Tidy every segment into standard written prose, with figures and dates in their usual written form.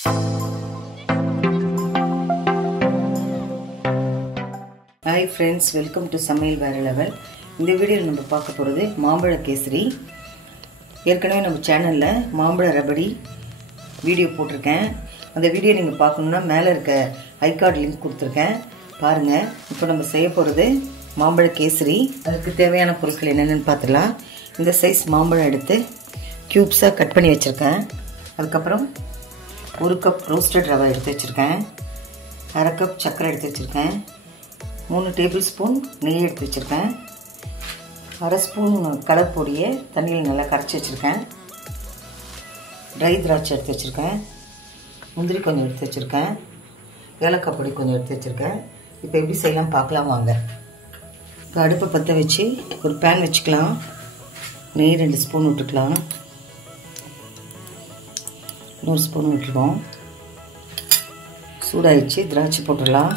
Hi friends, welcome to Samayal Vera Level. இந்த வீடியோல நம்ம பார்க்க போறது மாம்பழ கேசரி. ஏற்கனவே நம்ம சேனல்ல மாம்பழ ரபடி வீடியோ போட்டுருக்கேன். அந்த வீடியோ நீங்க பார்க்கணும்னா மேலே இருக்க ஐ கார்ட் லிங்க் கொடுத்திருக்கேன். பாருங்க. இப்போ நம்ம செய்ய போறது மாம்பழ கேசரி. அதுக்கு தேவையான பொருட்கள் என்னென்னு பார்த்துடலாம். இந்த சைஸ் மாம்பழம் எடுத்து கியூப்ஸா கட் பண்ணி வச்சிருக்கேன். அதுக்கு அப்புறம் 1 கப் ரோஸ்டட் ரவை எடுத்து வச்சிருக்கேன். 1/2 கப் சர்க்கரை எடுத்து வச்சிருக்கேன். 3 டேபிள் ஸ்பூன் நெய் எடுத்து வச்சிருக்கேன். 1/2 ஸ்பூன் கலர் பொடியை தண்ணியில் நல்லா கரைச்சி வச்சிருக்கேன். ட்ரை திராட்சை எடுத்து வச்சிருக்கேன். முந்திரி கொஞ்சம் எடுத்து வச்சிருக்கேன். ஏலக்காய் பொடி கொஞ்சம் எடுத்து வச்சிருக்கேன். இப்போ எப்படி செய்யலாம் பார்க்கலாம் வாங்க. இப்போ அடுப்பை பற்ற வச்சு ஒரு பேன் வச்சுக்கலாம். நெய் 2 ஸ்பூன் விட்டுக்கலாம். 1 ஸ்பூன் விட்டுருக்கோம். சூடாயிடுச்சு. திராட்சை போட்டுடலாம்.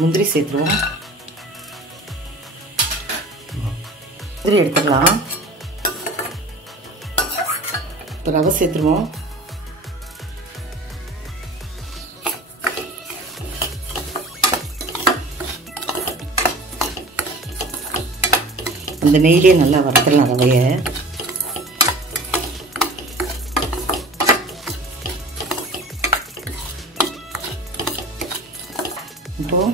முந்திரி சேர்த்துருவோம். முந்திரி எடுத்துக்கலாம். ரவை சேர்த்துருவோம். அந்த நெய்லேயே நல்லா வறுத்துடலாம் ரவையை. இப்போது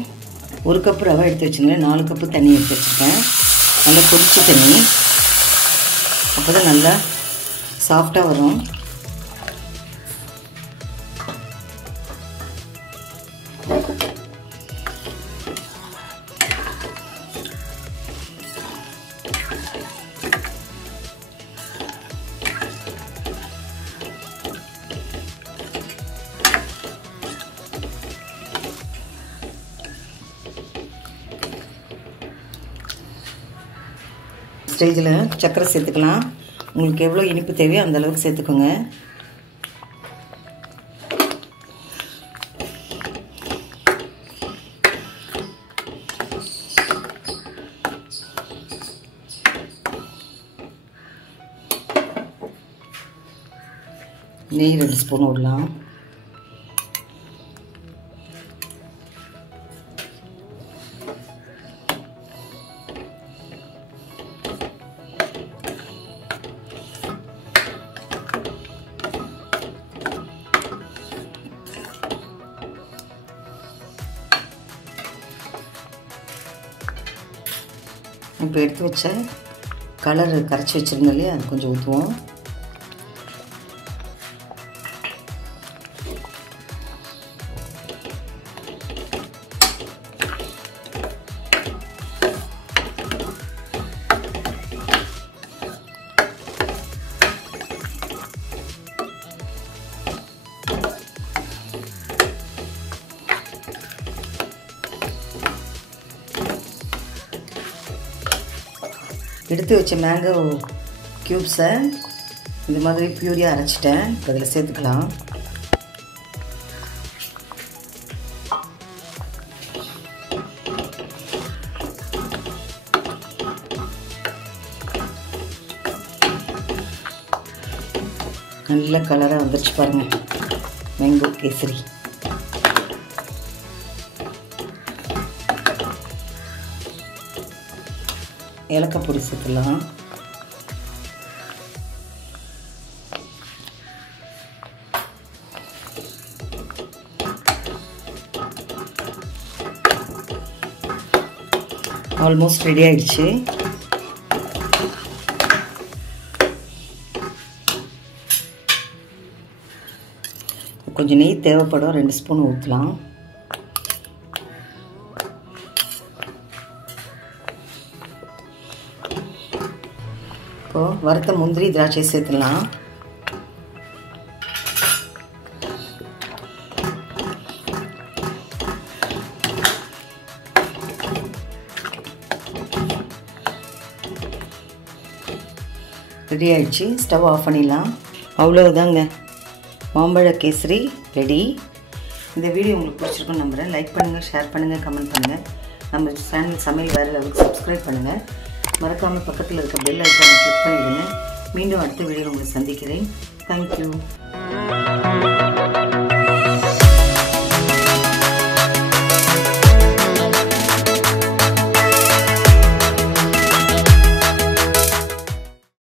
1 கப் ரவை எடுத்து வச்சுருந்தேன். 4 கப்பு தண்ணி எடுத்து வச்சுருக்கேன். நல்லா கொதிச்ச தண்ணி. அப்போ தான் நல்லா சாஃப்டாக வரும். ஸ்டேஜில் சர்க்கரை சேர்த்துக்கலாம். உங்களுக்கு எவ்வளோ இனிப்பு தேவையோ அந்த அளவுக்கு சேர்த்துக்கோங்க. நெய் 2 ஸ்பூன் விடலாம். இப்போ எடுத்து வச்ச கலர் கரைச்சி வச்சுருந்தோம் இல்லையா, அது கொஞ்சம் ஊற்றுவோம். எடுத்து வச்ச மேங்கோ க்யூப்ஸை இந்த மாதிரி பியூரியாக அரைச்சிட்டேன். இப்போ அதில் சேர்த்துக்கலாம். நல்ல கலராக வந்துருச்சு பாருங்கள் மேங்கோ கேசரி. ஏலக்காய் பொடி சேர்த்துலாம். ஆல்மோஸ்ட் ரெடி ஆயிடுச்சு. கொஞ்சம் நெய் தேவைப்படும். 2 ஸ்பூன் ஊற்றலாம். இப்போது வறுத்த முந்திரி திராட்சை சேர்த்துடலாம். ரெடி ஆயிடுச்சு. ஸ்டவ் ஆஃப் பண்ணிடலாம். அவ்வளோதாங்க, மாம்பழ கேசரி ரெடி. இந்த வீடியோ உங்களுக்கு பிடிச்சிருக்குன்னு நம்புகிறேன். லைக் பண்ணுங்கள், ஷேர் பண்ணுங்கள், கமெண்ட் பண்ணுங்கள். நம்ம சேனல் சமையல் வேறு லெவலுக்கு சப்ஸ்கிரைப் பண்ணுங்கள். மறக்காமல் பக்கத்தில் இருக்க பெல் ஐக்கானை கிளிக் பண்ணிவிடுங்க. மீண்டும் அடுத்த வீடியோவில் உங்களை சந்திக்கிறேன். தேங்க்யூ.